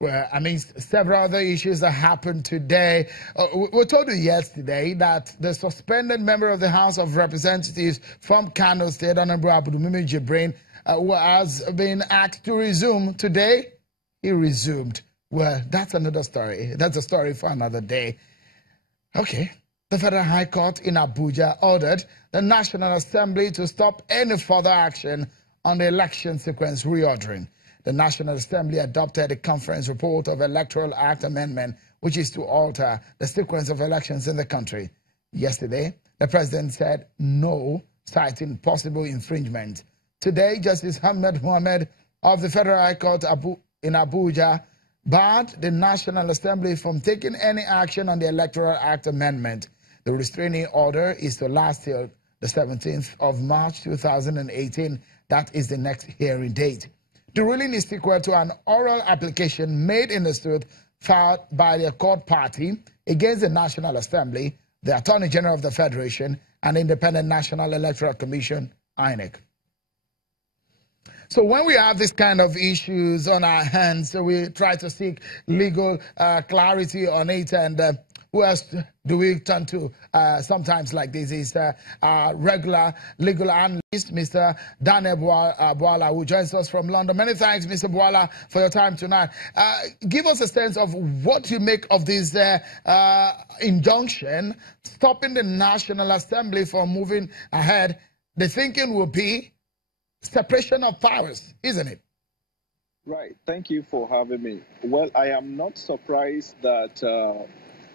Well, I mean, several other issues that happened today. We told you yesterday that the suspended member of the House of Representatives from Kano State, Honorable Abdulmimi Jibrin, who has been asked to resume today. He resumed. Well, that's another story. That's a story for another day. Okay. The Federal High Court in Abuja ordered the National Assembly to stop any further action on the election sequence reordering. The National Assembly adopted a conference report of Electoral Act amendment, which is to alter the sequence of elections in the country. Yesterday, the president said no, citing possible infringement. Today, Justice Ahmed Mohamed of the Federal High Court in Abuja barred the National Assembly from taking any action on the Electoral Act amendment. The restraining order is to last till the 17th of March 2018. That is the next hearing date. The ruling is equal to an oral application made in the suit filed by the accord party against the National Assembly, the Attorney General of the Federation, and the Independent National Electoral Commission, INEC. So when we have this kind of issues on our hands, so we try to seek legal clarity on it. And who else do we turn to sometimes like this? Is regular legal analyst, Mr. Daniel Bwala, who joins us from London. Many thanks, Mr. Bwala, for your time tonight. Give us a sense of what you make of this injunction stopping the National Assembly from moving ahead. The thinking will be separation of powers, isn't it? Right. Thank you for having me. Well, I am not surprised that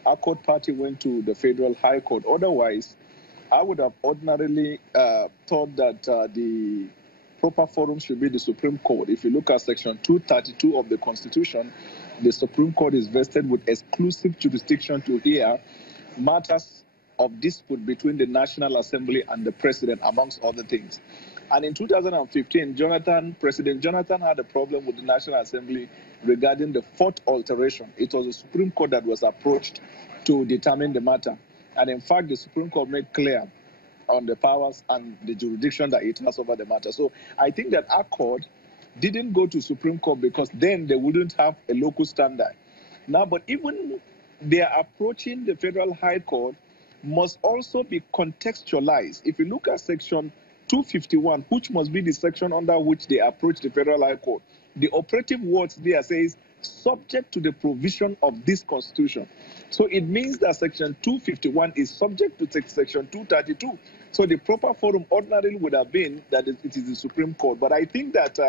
our court party went to the Federal High Court. Otherwise, I would have ordinarily thought that the proper forum should be the Supreme Court. If you look at Section 232 of the Constitution, the Supreme Court is vested with exclusive jurisdiction to hear matters of dispute between the National Assembly and the President, amongst other things. And in 2015, President Jonathan had a problem with the National Assembly regarding the fourth alteration. It was the Supreme Court that was approached to determine the matter. And in fact, the Supreme Court made clear on the powers and the jurisdiction that it has over the matter. So I think that our court didn't go to Supreme Court because then they wouldn't have a local standard. Now, but even they are approaching the Federal High Court must also be contextualized. If you look at Section 251, which must be the section under which they approach the Federal High Court, the operative words there says, subject to the provision of this Constitution. So it means that Section 251 is subject to Section 232. So the proper forum ordinarily would have been that it is the Supreme Court. But I think that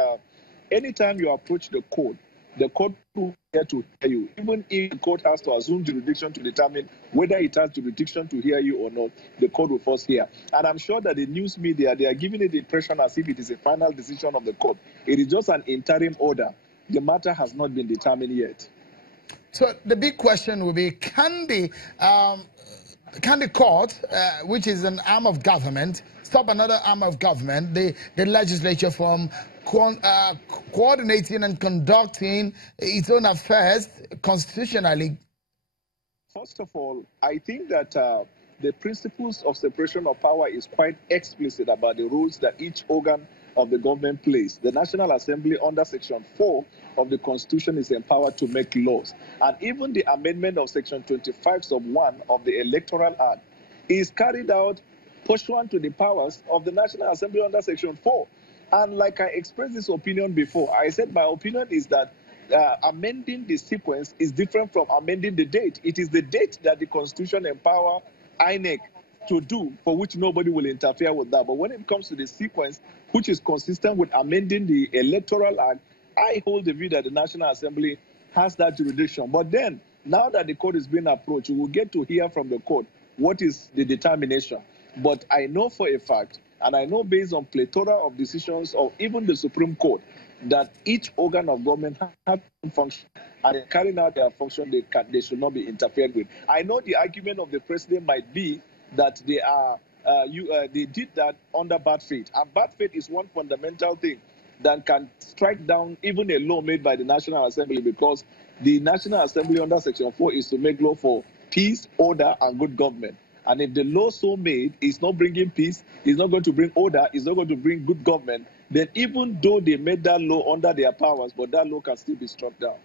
anytime you approach the court will hear to hear you. Even if the court has to assume jurisdiction to determine whether it has jurisdiction to hear you or not, the court will first hear. And I'm sure that the news media, they are giving it the impression as if it is a final decision of the court. It is just an interim order. The matter has not been determined yet. So the big question will be, can the court, which is an arm of government, stop another arm of government, the legislature, from coordinating and conducting its own affairs constitutionally? First of all, I think that the principles of separation of power is quite explicit about the roles that each organ of the government plays. The National Assembly under Section 4 of the Constitution is empowered to make laws. And even the amendment of Section 25 sub 1 of the Electoral Act is carried out pursuant to the powers of the National Assembly under Section 4. And like I expressed this opinion before, I said my opinion is that amending the sequence is different from amending the date. It is the date that the Constitution empower INEC to do, for which nobody will interfere with that. But when it comes to the sequence, which is consistent with amending the Electoral Act, I hold the view that the National Assembly has that jurisdiction. But then, now that the court is being approached, we will get to hear from the court what is the determination. But I know for a fact, and I know based on plethora of decisions of even the Supreme Court, that each organ of government has a function, and in carrying out their function, they should not be interfered with. I know the argument of the president might be that they did that under bad faith. And bad faith is one fundamental thing that can strike down even a law made by the National Assembly, because the National Assembly under Section 4 is to make law for peace, order, and good government. And if the law so made is not bringing peace, is not going to bring order, is not going to bring good government, then even though they made that law under their powers, but that law can still be struck down.